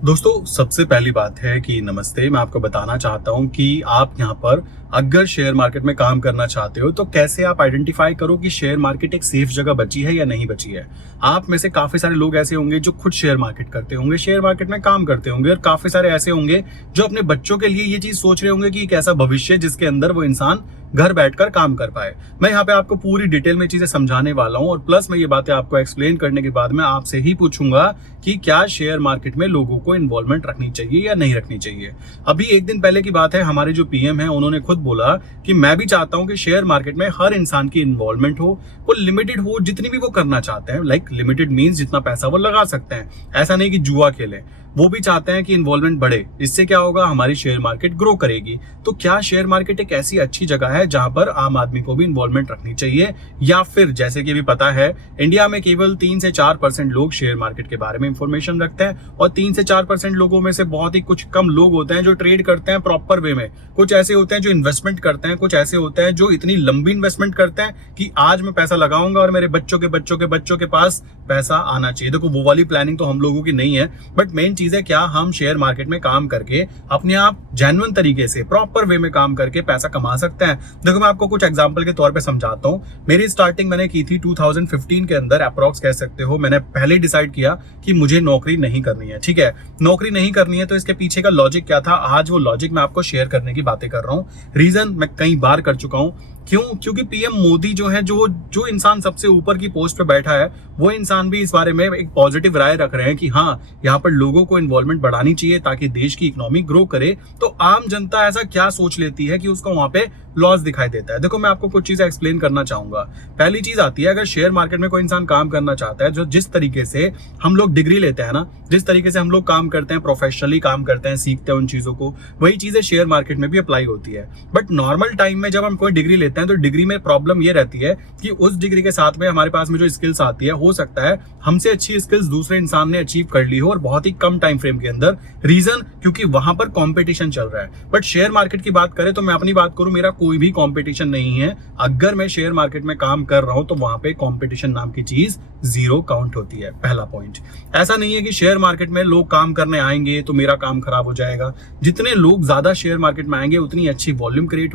दोस्तों सबसे पहली बात है कि नमस्ते। मैं आपको बताना चाहता हूं कि आप यहां पर अगर शेयर मार्केट में काम करना चाहते हो तो कैसे आप आइडेंटिफाई करो कि शेयर मार्केट एक सेफ जगह बची है या नहीं बची है। आप में से काफी सारे लोग ऐसे होंगे जो खुद शेयर मार्केट करते होंगे, शेयर मार्केट में काम करते होंगे, और काफी सारे ऐसे होंगे जो अपने बच्चों के लिए ये चीज सोच रहे होंगे कि एक ऐसा भविष्य जिसके अंदर वो इंसान घर बैठकर काम कर पाए। मैं यहाँ पे आपको पूरी डिटेल में चीजें समझाने वाला हूँ, और प्लस मैं ये बातें आपको एक्सप्लेन करने के बाद में आपसे ही पूछूंगा कि क्या शेयर मार्केट में लोगों को इन्वॉल्वमेंट रखनी चाहिए या नहीं रखनी चाहिए। अभी एक दिन पहले की बात है, हमारे जो पीएम है उन्होंने खुद बोला कि मैं भी चाहता हूं कि शेयर मार्केट में हर इंसान की इन्वॉल्वमेंट हो, वो लिमिटेड हो, जितनी भी वो करना चाहते हैं। लाइक लिमिटेड मींस जितना पैसा वो लगा सकते हैं, ऐसा नहीं कि जुआ खेलें। वो भी चाहते हैं कि इन्वॉल्वमेंट बढ़े, इससे क्या होगा, हमारी शेयर मार्केट ग्रो करेगी। तो क्या शेयर मार्केट एक ऐसी अच्छी जगह है जहां पर आम आदमी को भी इन्वॉल्वमेंट रखनी चाहिए, या फिर जैसे कि भी पता है इंडिया में केवल 3 से 4% लोग शेयर मार्केट के बारे में इंफॉर्मेशन रखते हैं, और 3 से 4% लोगों में से बहुत ही कुछ कम लोग होते हैं जो ट्रेड करते हैं प्रॉपर वे में। कुछ ऐसे होते हैं जो इन्वेस्टमेंट करते हैं, कुछ ऐसे होते हैं जो इतनी लंबी इन्वेस्टमेंट करते हैं कि आज मैं पैसा लगाऊंगा और मेरे बच्चों के बच्चों के बच्चों के पास पैसा आना चाहिए। देखो वो वाली प्लानिंग तो हम लोगों की नहीं है, बट मेन चीज है क्या हम शेयर मार्केट में काम करके अपने आप जेन्युइन तरीके से प्रॉपर वे में काम करके पैसा कमा सकते हैं। देखो मैं आपको कुछ एग्जांपल के तौर पे समझाता हूं। मेरी स्टार्टिंग मैंने की थी 2015 के अंदर, अप्रॉक्स कह सकते हो। मैंने पहले डिसाइड किया कि मुझे नौकरी नहीं करनी है, ठीक है, नौकरी नहीं करनी है। तो इसके पीछे का लॉजिक क्या था, आज वो लॉजिक मैं आपको शेयर करने की बातें कर रहा हूं। रीजन मैं कई बार कर चुका हूं, क्यों, क्योंकि पीएम मोदी जो है, जो इंसान सबसे ऊपर की पोस्ट पे बैठा है, वो इंसान भी इस बारे में एक पॉजिटिव राय रख रहे हैं कि हाँ यहाँ पर लोगों को इन्वॉल्वमेंट बढ़ानी चाहिए ताकि देश की इकोनॉमी ग्रो करे। तो आम जनता ऐसा क्या सोच लेती है कि उसको वहां पे लॉस दिखाई देता है। देखो मैं आपको कुछ चीजें एक्सप्लेन करना चाहूंगा। पहली चीज आती है, अगर शेयर मार्केट में कोई इंसान काम करना चाहता है, जो जिस तरीके से हम लोग डिग्री लेते हैं ना, जिस तरीके से हम लोग काम करते हैं, प्रोफेशनली काम करते हैं, सीखते हैं उन चीजों को, वही चीजें शेयर मार्केट में भी अप्लाई होती है। बट नॉर्मल टाइम में जब हम कोई डिग्री लेते हैं तो डिग्री में प्रॉब्लम ये रहती है कि उस डिग्री के साथ में हमारे पास में जो स्किल्स आती है, हो सकता है हमसे अच्छी स्किल्स दूसरे इंसान ने अचीव कर ली हो और बहुत ही कम टाइम फ्रेम के अंदर। रीजन क्योंकि वहां पर कंपटीशन चल रहा है। बट शेयर मार्केट की बात करें तो मैं अपनी बात करूं, मेरा कोई भी कंपटीशन नहीं है। अगर मैं शेयर मार्केट में काम कर रहा हूं तो वहां पे कंपटीशन नाम की चीज जीरो काउंट होती है। पहला पॉइंट, ऐसा नहीं है कि शेयर मार्केट में लोग काम करने आएंगे तो मेरा काम खराब हो जाएगा। जितने लोग ज्यादा शेयर मार्केट में आएंगे उतनी अच्छी वॉल्यूम क्रिएट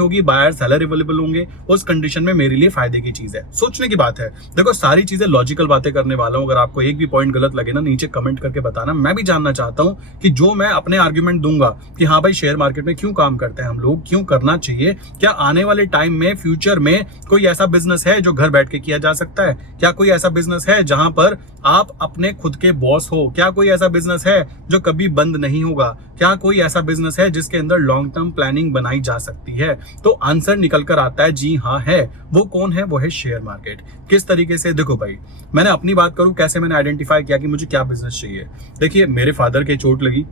होगी, बायर सेलर अवेलेबल होंगे। उस कंडीशन में मेरे लिए फायदे की चीज है, सोचने की बात है। देखो सारी चीजें लॉजिकल बातें करने वाला हूं। अगर आपको एक भी पॉइंट गलत लगे ना, नीचे कमेंट करके बताना। मैं भी जानना चाहता हूं कि जो मैं अपने आर्ग्यूमेंट दूंगा कि हाँ भाई शेयर मार्केट में क्यों काम करते हैं हम लोग, क्यों करना चाहिए, क्या आने वाले टाइम में फ्यूचर में कोई ऐसा बिजनेस है जो घर बैठ के किया जा सकता है, क्या कोई ऐसा बिजनेस है जहां पर आप अपने खुद के बॉस हो, क्या कोई ऐसा बिजनेस है जो कभी बंद नहीं होगा, क्या कोई ऐसा बिजनेस है जिसके अंदर लॉन्ग टर्म प्लानिंग बनाई जा सकती है। तो आंसर निकल कर आता है जी हाँ है। वो कौन है, वो है शेयर मार्केट। किस तरीके से, देखो भाई मैंने अपनी बात करूं कैसे मैंने आइडेंटिफाई किया कि मुझे क्या बिजनेस चाहिए। देखिए मेरे फादर के चोट लगी,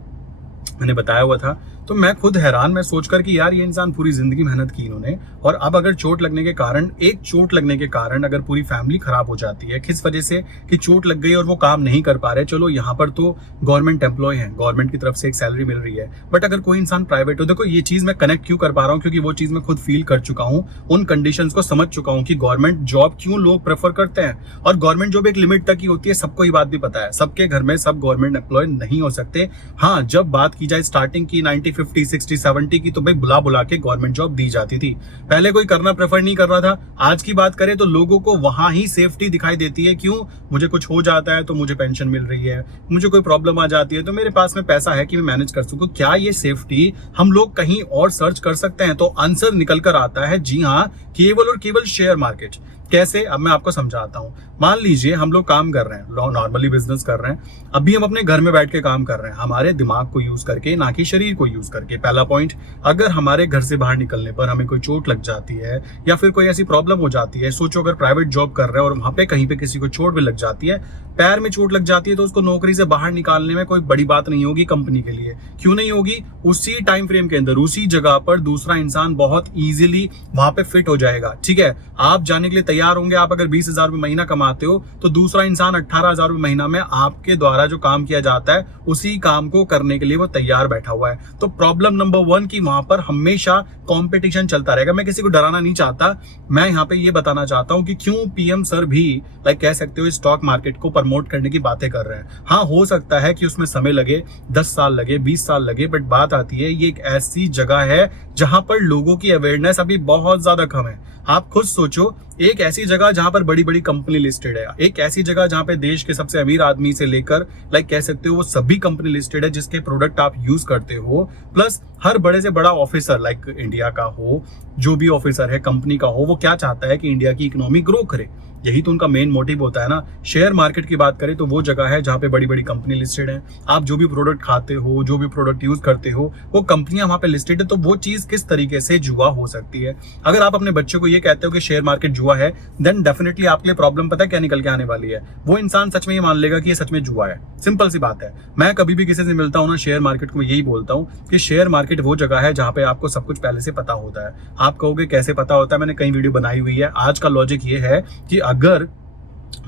मैंने बताया हुआ था, तो मैं खुद हैरान, मैं सोचकर कि यार ये इंसान पूरी जिंदगी मेहनत की इन्होंने, और अब अगर चोट लगने के कारण, एक चोट लगने के कारण अगर पूरी फैमिली खराब हो जाती है, किस वजह से कि चोट लग गई और वो काम नहीं कर पा रहे। चलो यहाँ पर तो गवर्नमेंट एम्प्लॉय है, गवर्नमेंट की तरफ से एक सैलरी मिल रही है, बट अगर कोई इंसान प्राइवेट हो, देखो ये चीज मैं कनेक्ट क्यों कर पा रहा हूँ, क्योंकि वो चीज मैं खुद फील कर चुका हूँ, उन कंडीशंस को समझ चुका हूँ कि गवर्नमेंट जॉब क्यों लोग प्रेफर करते हैं। और गवर्नमेंट जॉब एक लिमिट तक ही होती है, सबको ये बात भी पता है, सबके घर में सब गवर्नमेंट एम्प्लॉय नहीं हो सकते। हाँ जब बात की जाए स्टार्टिंग की 90, 50, 60, 70 की, तो भाई बुला के गवर्नमेंट जॉब दी जाती थी। पहले कोई करना प्रेफर नहीं कर रहा था। आज की बात करें तो लोगों को वहां ही सेफ्टी दिखाई देती है। क्यों, मुझे कुछ हो जाता है तो मुझे पेंशन मिल रही है, मुझे कोई प्रॉब्लम आ जाती है तो मेरे पास में पैसा है कि मैं मैनेज कर सकूं। क्या ये सेफ्टी हम लोग कहीं और सर्च कर सकते हैं? तो आंसर निकल कर आता है जी हाँ, केवल और केवल शेयर मार्केट। कैसे, अब मैं आपको समझाता हूं। मान लीजिए हम लोग काम कर रहे हैं, नॉर्मली बिजनेस कर रहे हैं, अभी हम अपने घर में बैठ के काम कर रहे हैं, हमारे दिमाग को यूज करके, ना कि शरीर को यूज करके। पहला पॉइंट, अगर हमारे घर से बाहर निकलने पर हमें कोई चोट लग जाती है या फिर कोई ऐसी प्रॉब्लम हो जाती है, सोचो अगर प्राइवेट जॉब कर रहे हैं और वहां पे कहीं पे किसी को चोट भी लग जाती है, पैर में चोट लग जाती है, तो उसको नौकरी से बाहर निकालने में कोई बड़ी बात नहीं होगी कंपनी के लिए। क्यों नहीं होगी? उसी टाइम फ्रेम के अंदर, उसी जगह पर दूसरा इंसान बहुत इजीली वहां पे फिट हो जाएगा। ठीक है, आप जाने के लिए तैयार तैयार होंगे। आप अगर 20,000 रुपये महीना कमाते हो तो दूसरा इंसान 18,000 रुपये महीना में आपके द्वारा जो काम किया जाता है उसी काम को करने के लिए वो तैयार बैठा हुआ है। तो प्रॉब्लम नंबर 1 की वहां पर हमेशा कंपटीशन चलता रहेगा। मैं किसी को डराना नहीं चाहता, मैं यहाँ पे ये बताना चाहता हूँ कि क्यों पीएम सर भी कह सकते हो स्टॉक मार्केट को प्रमोट करने की बातें कर रहे हैं। हाँ, हो सकता है कि उसमें समय लगे, 10 साल लगे, 20 साल लगे, बट बात आती है ये एक ऐसी जगह है जहां पर लोगों की अवेयरनेस अभी बहुत ज्यादा कम है। आप खुद सोचो, एक ऐसी जगह जहां पर बड़ी बड़ी कंपनी लिस्टेड है, एक ऐसी जगह जहां पे देश के सबसे अमीर आदमी से लेकर कह सकते हो वो सभी कंपनी लिस्टेड है जिसके प्रोडक्ट आप यूज करते हो, प्लस हर बड़े से बड़ा ऑफिसर इंडिया का हो, जो भी ऑफिसर है कंपनी का हो, वो क्या चाहता है कि इंडिया की इकोनॉमी ग्रो करे। यही तो उनका मेन मोटिव होता है ना। शेयर मार्केट की बात करें तो वो जगह है जहां पे बड़ी बड़ी कंपनी लिस्टेड है। आप जो भी प्रोडक्ट खाते हो, जो भी प्रोडक्ट यूज करते हो, वो कंपनियां वहां पे लिस्टेड है। तो वो चीज किस तरीके से जुआ हो सकती है। अगर आप अपने बच्चों को ये कहते हो कि शेयर मार्केट जुआ है, देन डेफिनेटली आपके लिए प्रॉब्लम पता है क्या निकल के आने वाली है। वो इंसान सच में ये मान लेगा कि ये सच में जुआ है। सिंपल सी बात है। मैं कभी भी किसी से मिलता हूँ ना शेयर मार्केट को, यही बोलता हूँ कि शेयर मार्केट वो जगह है जहां पे आपको सब कुछ पहले से पता होता है। आप कहोगे कैसे पता होता है, मैंने कई वीडियो बनाई हुई है। आज का लॉजिक ये है कि अगर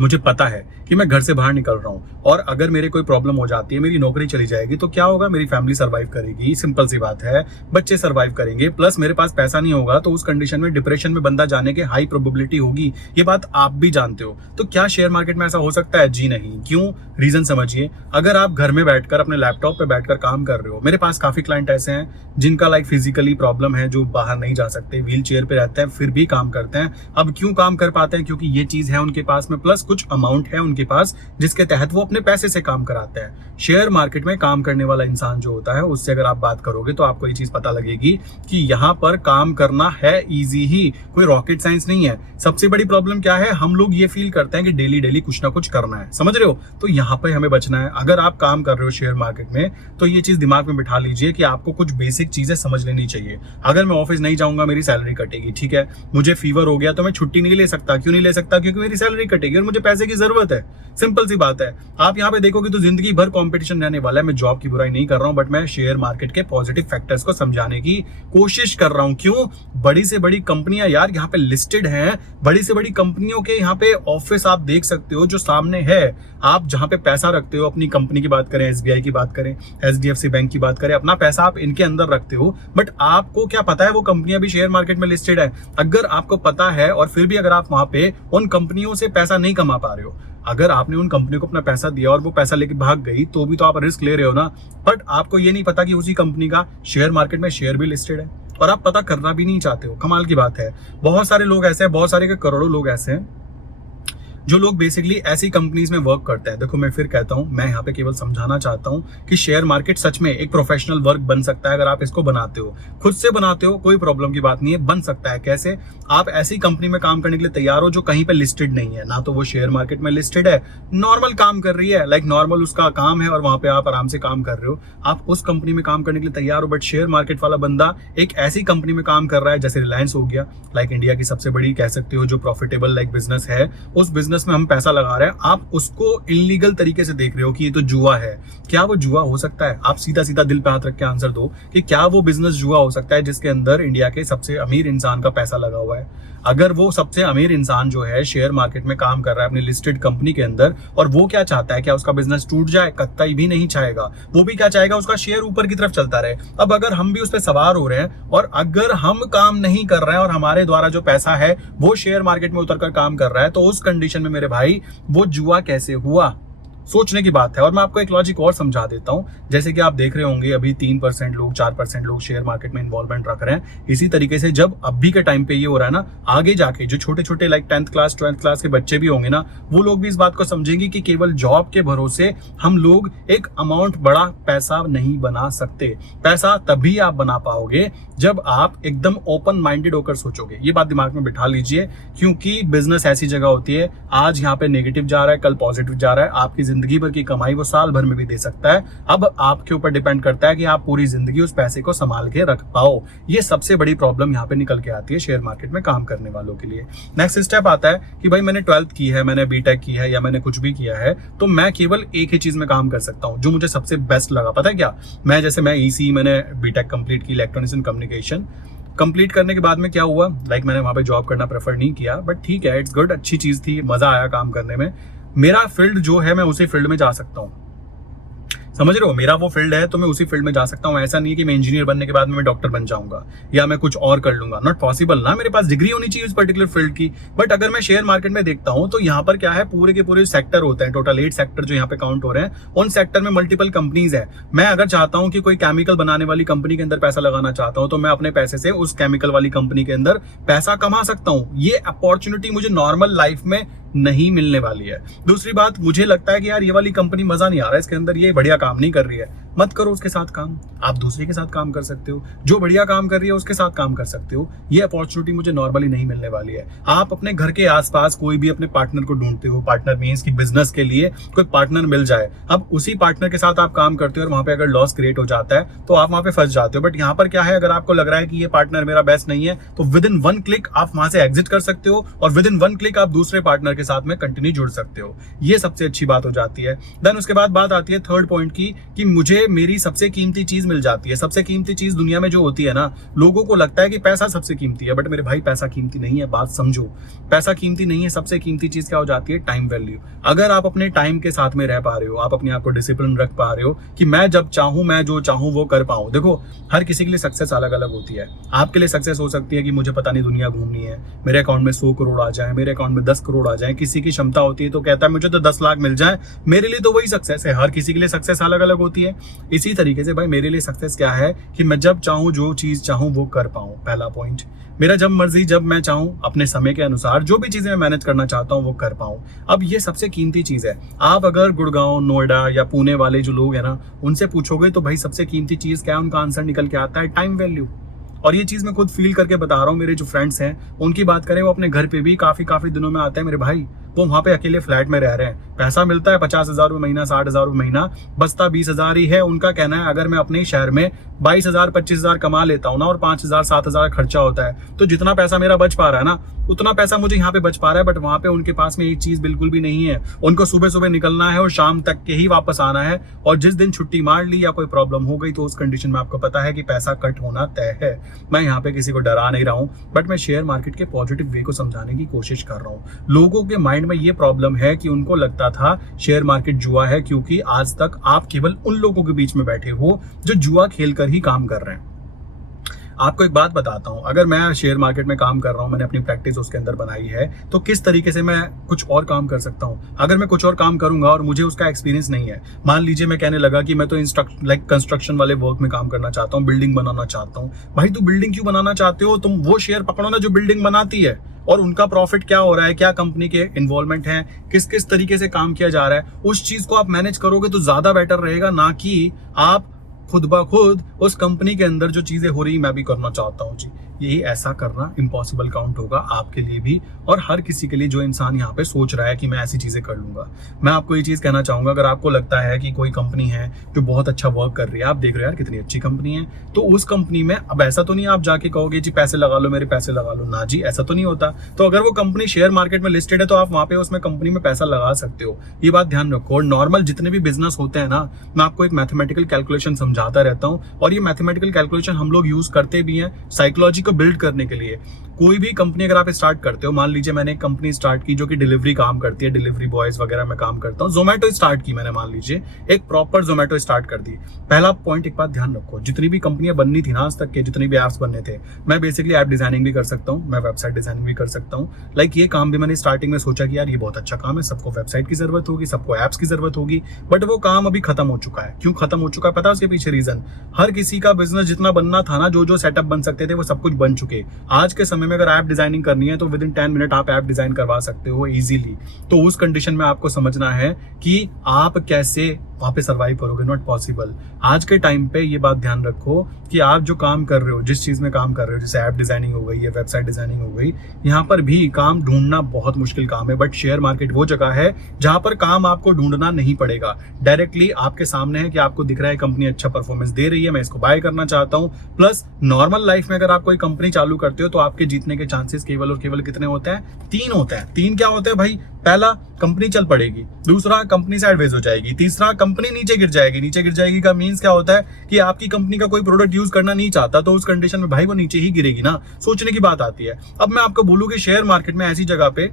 मुझे पता है कि मैं घर से बाहर निकल रहा हूं और अगर मेरे कोई प्रॉब्लम हो जाती है, मेरी नौकरी चली जाएगी, तो क्या होगा, मेरी फैमिली सर्वाइव करेगी, सिंपल सी बात है, बच्चे सर्वाइव करेंगे, प्लस मेरे पास पैसा नहीं होगा तो उस कंडीशन में डिप्रेशन में बंदा जाने की हाई प्रोबेबिलिटी होगी। ये बात आप भी जानते हो। तो क्या शेयर मार्केट में ऐसा हो सकता है? जी नहीं। क्यों? रीजन समझिए। अगर आप घर में बैठकर अपने लैपटॉप पे बैठकर काम कर रहे हो, मेरे पास काफी क्लाइंट ऐसे हैं जिनका फिजिकली प्रॉब्लम है, जो बाहर नहीं जा सकते, व्हील चेयर पे रहते हैं, फिर भी काम करते हैं। अब क्यों काम कर पाते हैं? क्योंकि ये चीज है उनके पास में, प्लस कुछ अमाउंट है उनके पास जिसके तहत वो अपने पैसे से काम कराते हैं। शेयर मार्केट में काम करने वाला इंसान जो होता है, उससे अगर आप बात करोगे तो आपको ये चीज पता लगेगी कि यहाँ पर काम करना है इजी ही, कोई रॉकेट साइंस नहीं है। सबसे बड़ी प्रॉब्लम क्या है, हम लोग ये फील करते हैं कि डेली डेली कुछ ना कुछ करना है, समझ रहे हो? तो यहाँ पे हमें बचना है। अगर आप काम कर रहे हो शेयर मार्केट में तो ये चीज दिमाग में बिठा लीजिए कि आपको कुछ बेसिक चीजें समझ लेनी चाहिए। अगर मैं ऑफिस नहीं जाऊंगा मेरी सैलरी कटेगी, ठीक है, मुझे फीवर हो गया तो मैं छुट्टी नहीं ले सकता। क्यों नहीं ले सकता? क्योंकि मेरी सैलरी कटेगी और मुझे पैसे की जरूरत है। सिंपल सी बात है। आप यहाँ पे देखोगे तो जिंदगी भर कंपटीशन रहने वाला है। मैं जॉब की बुराई नहीं कर रहा हूं, बट मैं शेयर मार्केट के पॉजिटिव फैक्टर्स को समझाने की कोशिश कर रहा हूं। क्यों? बड़ी से बड़ी कंपनियां यार यहाँ पे लिस्टेड हैं। बड़ी से बड़ी कंपनियों के यहाँ पे ऑफिस आप देख सकते हो जो सामने है। आप जहां पे पैसा रखते हो, अपनी कंपनी की बात करें, एसबीआई की बात करें, एचडीएफसी बैंक की बात करें, अपना पैसा आप इनके अंदर रखते हो, बट आपको क्या पता है वो कंपनियां भी शेयर मार्केट में लिस्टेड है? अगर आपको पता है और फिर भी अगर आप वहां पे उन कंपनियों से पैसा नहीं कमा पा रहे हो, अगर आपने उन कंपनियों को अपना पैसा दिया और वो पैसा लेके भाग गई, तो भी तो आप रिस्क ले रहे हो ना। बट आपको ये नहीं पता कि उसी कंपनी का शेयर मार्केट में शेयर भी लिस्टेड है और आप पता करना भी नहीं चाहते हो। कमाल की बात है। बहुत सारे लोग ऐसे हैं, बहुत सारे के करोड़ों लोग ऐसे हैं जो लोग बेसिकली ऐसी कंपनीज में वर्क करते हैं। देखो मैं फिर कहता हूं, मैं यहाँ पे केवल समझाना चाहता हूं कि शेयर मार्केट सच में एक प्रोफेशनल वर्क बन सकता है अगर आप इसको बनाते हो, खुद से बनाते हो, कोई प्रॉब्लम की बात नहीं है, बन सकता है। कैसे? आप ऐसी कंपनी में काम करने के लिए तैयार हो जो कहीं पे लिस्टेड नहीं है, ना तो वो शेयर मार्केट में लिस्टेड है, नॉर्मल काम कर रही है, नॉर्मल उसका काम है और वहां पे आप आराम से काम कर रहे हो, आप उस कंपनी में काम करने के लिए तैयार हो। बट शेयर मार्केट वाला बंदा एक ऐसी कंपनी में काम कर रहा है जैसे रिलायंस हो गया, इंडिया की सबसे बड़ी कह सकते हो जो प्रॉफिटेबल बिजनेस है, उस बिजनेस में हम पैसा लगा रहे हैं, आप उसको इलीगल तरीके से देख रहे हो कि ये तो जुआ है। क्या वो जुआ हो सकता है? आप सीधा सीधा दिल पे हाथ रख के आंसर दो कि क्या वो बिजनेस जुआ हो सकता है जिसके अंदर इंडिया के सबसे अमीर इंसान का पैसा लगा हुआ है? अगर वो सबसे अमीर इंसान जो है शेयर मार्केट में काम कर रहा है अपनी लिस्टेड कंपनी के अंदर, और वो क्या चाहता है, क्या उसका बिजनेस टूट जाए? कतई भी नहीं चाहेगा। वो भी क्या चाहेगा, उसका शेयर ऊपर की तरफ चलता रहे। अब अगर हम भी उस पर सवार हो रहे हैं और अगर हम काम नहीं कर रहे हैं और हमारे द्वारा जो पैसा है वो शेयर मार्केट में उतरकर काम कर रहा है, तो उस कंडीशन में मेरे भाई वो जुआ कैसे हुआ? सोचने की बात है। और मैं आपको एक लॉजिक और समझा देता हूं। जैसे कि आप देख रहे होंगे अभी 3% लोग, 4% लोग शेयर मार्केट में इन्वॉल्वमेंट रख रहे हैं। इसी तरीके से जब अभी के टाइम पे ये हो रहा है ना, आगे जाके जो छोटे छोटे 10th क्लास 12th क्लास के बच्चे भी होंगे ना, वो लोग भी इस बात को समझेंगे कि केवल जॉब के भरोसे हम लोग एक अमाउंट बड़ा पैसा नहीं बना सकते। पैसा तभी आप बना पाओगे जब आप एकदम ओपन माइंडेड होकर सोचोगे। ये बात दिमाग में बिठा लीजिए, क्योंकि बिजनेस ऐसी जगह होती है, आज यहाँ पे नेगेटिव जा रहा है, कल पॉजिटिव जा रहा है। आपकी जिंदगी भर की कमाई वो साल भर में भी दे सकता है। अब आपके ऊपर डिपेंड करता है कि आप पूरी जिंदगी उस पैसे को संभाल के रख पाओ। ये सबसे बड़ी प्रॉब्लम यहाँ पे निकल के आती है शेयर मार्केट में काम करने वालों के लिए। नेक्स्ट स्टेप आता है कि भाई मैंने 12th की है, मैंने बीटेक की है या मैंने कुछ भी किया है, तो मैं केवल एक ही चीज में काम कर सकता हूँ जो मुझे सबसे बेस्ट लगा। पता है क्या? मैं ईसी, मैंने बीटेक कंप्लीट की, इलेक्ट्रॉनिक्स एंड कम्युनिकेशन। कंप्लीट करने के बाद में क्या हुआ, मैंने वहाँ पे जॉब करना प्रेफर नहीं किया, बट ठीक है, इट्स गुड, अच्छी चीज़ थी, मज़ा आया काम करने में। मेरा फील्ड जो है मैं उसी फील्ड में जा सकता हूँ, समझ रहे हो, मेरा वो फील्ड है तो मैं उसी फील्ड में जा सकता हूँ। ऐसा नहीं है कि मैं इंजीनियर बनने के बाद में मैं डॉक्टर बन जाऊंगा या मैं कुछ और कर लूंगा, नॉट पॉसिबल ना, मेरे पास डिग्री होनी चाहिए उस पर्टिकुलर फील्ड की। बट अगर मैं शेयर मार्केट में देखता हूँ तो यहाँ पर क्या है, पूरे के पूरे सेक्टर होते हैं, टोटल 8 सेक्टर जो यहाँ पे काउंट हो रहे हैं, उन सेक्टर में मल्टीपल कंपनीज है। मैं अगर चाहता हूँ कि कोई केमिकल बनाने वाली कंपनी के अंदर पैसा लगाना चाहता हूँ तो मैं अपने पैसे से उस केमिकल वाली कंपनी के अंदर पैसा कमा सकता हूँ। ये अपॉर्चुनिटी मुझे नॉर्मल लाइफ में नहीं मिलने वाली है। दूसरी बात, मुझे लगता है कि यार ये वाली कंपनी मजा नहीं आ रहा है इसके अंदर, ये बढ़िया काम नहीं कर रही है, मत करो उसके साथ काम, आप दूसरे के साथ काम कर सकते हो, जो बढ़िया काम कर रही है उसके साथ काम कर सकते हो। ये अपॉर्चुनिटी मुझे नॉर्मली नहीं मिलने वाली है। आप अपने घर के आसपास कोई भी अपने पार्टनर को ढूंढते हो, पार्टनर मींस कि बिजनेस के लिए कोई पार्टनर मिल जाए, अब उसी पार्टनर के साथ आप काम करते हो और वहां पे अगर लॉस क्रिएट हो जाता है तो आप वहां पे फंस जाते हो। बट यहाँ पर क्या है, अगर आपको लग रहा है कि ये पार्टनर मेरा बेस्ट नहीं है तो विद इन 1 क्लिक आप वहां से एग्जिट कर सकते हो और विद इन 1 क्लिक आप दूसरे पार्टनर के साथ में कंटिन्यू जुड़ सकते हो। ये सबसे अच्छी बात हो जाती है। देन उसके बाद बात आती है थर्ड पॉइंट की, कि मुझे मेरी सबसे कीमती चीज मिल जाती है। सबसे कीमती चीज दुनिया में जो होती है ना, लोगों को लगता है कि पैसा सबसे कीमती है, बट मेरे भाई पैसा कीमती नहीं है, बात समझो, पैसा कीमती नहीं है। सबसे कीमती चीज क्या हो जाती है, टाइम वैल्यू। अगर आप अपने टाइम के साथ में रह पा रहे हो, आप अपने आप को डिसिप्लिन रख पा रहे हो कि मैं जब चाहूं मैं जो चाहूं वो कर पाऊं। देखो, हर किसी के लिए सक्सेस अलग अलग होती है। आपके लिए सक्सेस हो सकती है कि मुझे पता नहीं दुनिया घूमनी है, मेरे अकाउंट में 100 करोड़ आ जाए, मेरे अकाउंट में 10 करोड़ आ जाए। किसी की क्षमता होती है तो कहता है मुझे तो 10 लाख मिल जाए, मेरे लिए तो वही सक्सेस है। हर किसी के लिए सक्सेस अलग अलग होती है। इसी तरीके से भाई मेरे लिए सक्सेस क्या है कि मैं जब चाहूं जो चीज चाहूं वो कर पाऊं। पहला पॉइंट, मेरा जब मर्जी जब मैं चाहूं अपने समय के अनुसार जो भी चीजें मैं मैनेज करना चाहता हूं वो कर पाऊं। अब ये सबसे कीमती चीज है। आप अगर गुड़गांव, नोएडा या पुणे वाले जो लोग हैं ना, उनसे पूछोगे तो भाई सबसे कीमती चीज क्या है, उनका आंसर निकल के आता है टाइम वैल्यू। और ये चीज मैं खुद फील करके बता रहा हूँ। मेरे जो फ्रेंड्स हैं उनकी बात करें, वो अपने घर पे भी काफी दिनों में आते हैं मेरे भाई, वो वहां पे अकेले फ्लैट में रह रहे हैं, पैसा मिलता है 50,000 रुपये महीना, 60,000 रुपये महीना, बचता 20,000 ही है। उनका कहना है अगर मैं अपने ही शहर में 22,000 25,000 कमा लेता हूँ ना और 5,000 7,000 खर्चा होता है तो जितना पैसा मेरा बच पा रहा है ना उतना पैसा मुझे यहाँ पे बच पा रहा है। बट वहां पे उनके पास में एक चीज बिल्कुल भी नहीं है, उनको सुबह सुबह निकलना है और शाम तक के ही वापस आना है। और जिस दिन छुट्टी मार ली या कोई प्रॉब्लम हो गई तो उस कंडीशन में आपको पता है कि पैसा कट होना तय है। मैं यहाँ पे किसी को डरा नहीं रहा हूँ, बट मैं शेयर मार्केट के पॉजिटिव वे को समझाने की कोशिश कर रहा हूँ। लोगों के माइंड में ये प्रॉब्लम है कि उनको लगता था शेयर मार्केट जुआ है, क्योंकि आज तक आप केवल उन लोगों के बीच में बैठे हो जो जुआ खेलकर ही काम कर रहे हैं। आपको एक बात बताता हूं, अगर मैं शेयर मार्केट में काम कर रहा हूं, मैंने अपनी प्रैक्टिस उसके अंदर बनाई है, तो किस तरीके से मैं कुछ और काम कर सकता हूं। अगर मैं कुछ और काम करूंगा और मुझे उसका एक्सपीरियंस नहीं है, मान लीजिए मैं कहने लगा कि मैं तो कंस्ट्रक्शन वाले वर्क में काम करना चाहता हूं, बिल्डिंग बनाना चाहता हूं। भाई तू बिल्डिंग क्यों बनाना चाहते हो, तुम वो शेयर पकड़ो ना जो बिल्डिंग बनाती है और उनका प्रॉफिट क्या हो रहा है, क्या कंपनी के इन्वॉल्वमेंट है, किस किस तरीके से काम किया जा रहा है, उस चीज को आप मैनेज करोगे तो ज्यादा बेटर रहेगा, ना कि आप खुद ब खुद उस कंपनी के अंदर जो चीजें हो रही मैं भी करना चाहता हूं जी। यही ऐसा करना इम्पॉसिबल काउंट होगा आपके लिए भी और हर किसी के लिए जो इंसान यहाँ पे सोच रहा है कि मैं ऐसी चीजें कर लूंगा। मैं आपको ये चीज कहना चाहूंगा, अगर आपको लगता है कि कोई कंपनी है जो बहुत अच्छा वर्क कर रही है, आप देख रहे हो यार कितनी अच्छी कंपनी है, तो उस कंपनी में अब ऐसा तो नहीं आप जाके कहोगे जी पैसे लगा लो, मेरे पैसे लगा लो, ना जी ऐसा तो नहीं होता। तो अगर वो कंपनी शेयर मार्केट में लिस्टेड है तो आप वहां पे उसमें कंपनी में पैसा लगा सकते हो, ये बात ध्यान रखो। और नॉर्मल जितने भी बिजनेस होते हैं ना, मैं आपको एक मैथमेटिकल कैलकुलेशन समझाता रहता हूँ और ये मैथमेटिकल कैलकुलेशन हम लोग यूज करते भी हैं साइकोलॉजी को बिल्ड करने के लिए। कोई भी कंपनी अगर आप स्टार्ट करते हो, मान लीजिए मैंने एक कंपनी स्टार्ट की जो कि डिलीवरी काम करती है, डिलीवरी बॉयज वगैरह में काम करता हूँ, जोमेटो स्टार्ट की मैंने, मान लीजिए एक प्रॉपर जोमेटो स्टार्ट कर दी। पहला पॉइंट एक बात ध्यान रखो, जितनी भी कंपनियां बननी थी ना आज तक के, जितनी भी एप्स बनने थे, मैं बेसिकली ऐप डिजाइनिंग भी कर सकता हूँ, मैं वेबसाइट डिजाइनिंग भी कर सकता हूँ। ये काम भी मैंने स्टार्टिंग में सोचा कि यार ये बहुत अच्छा काम है, सबको वेबसाइट की जरूरत होगी, सबको एप्स की जरूरत होगी, बट वो काम अभी खत्म हो चुका है। क्यों खत्म हो चुका है पता है उसके पीछे रीजन? हर किसी का बिजनेस जितना बनना था ना, जो जो सेटअप बन सकते थे वो सब कुछ बन चुके। आज के समय में अगर ऐप डिजाइनिंग करनी है तो विद इन 10 मिनट आप ऐप डिजाइन करवा सकते हो इजीली। तो उस कंडीशन में आपको समझना है कि आप कैसे वहां पे सर्वाइव करोगे, नॉट पॉसिबल। आज के टाइम पे ये बात ध्यान रखो कि आप जो काम कर रहे हो, जिस चीज में काम कर रहे हो, जैसे ऐप डिजाइनिंग हो गई या वेबसाइट डिजाइनिंग हो गई, यहाँ पर भी काम ढूंढना बहुत मुश्किल काम है। बट शेयर मार्केट वो जगह है जहां पर काम आपको ढूंढना नहीं पड़ेगा, डायरेक्टली आपके सामने है कि आपको दिख रहा है कंपनी अच्छा परफॉर्मेंस दे रही है, मैं इसको बाय करना चाहता हूँ। प्लस नॉर्मल लाइफ में अगर आप कोई कंपनी चालू करते हो तो आपके जीतने के चांसेस केवल और केवल कितने होते हैं? 3 होते हैं। 3 क्या होते हैं भाई? पहला, कंपनी चल पड़ेगी, दूसरा, कंपनी साइडवेज हो जाएगी, तीसरा, कंपनी नीचे गिर जाएगी। नीचे गिर जाएगी का मीन्स क्या होता है कि आपकी कंपनी का कोई प्रोडक्ट यूज करना नहीं चाहता, तो उस कंडीशन में भाई वो नीचे ही गिरेगी ना। सोचने की बात आती है। अब मैं आपको बोलूं कि शेयर मार्केट में ऐसी जगह पे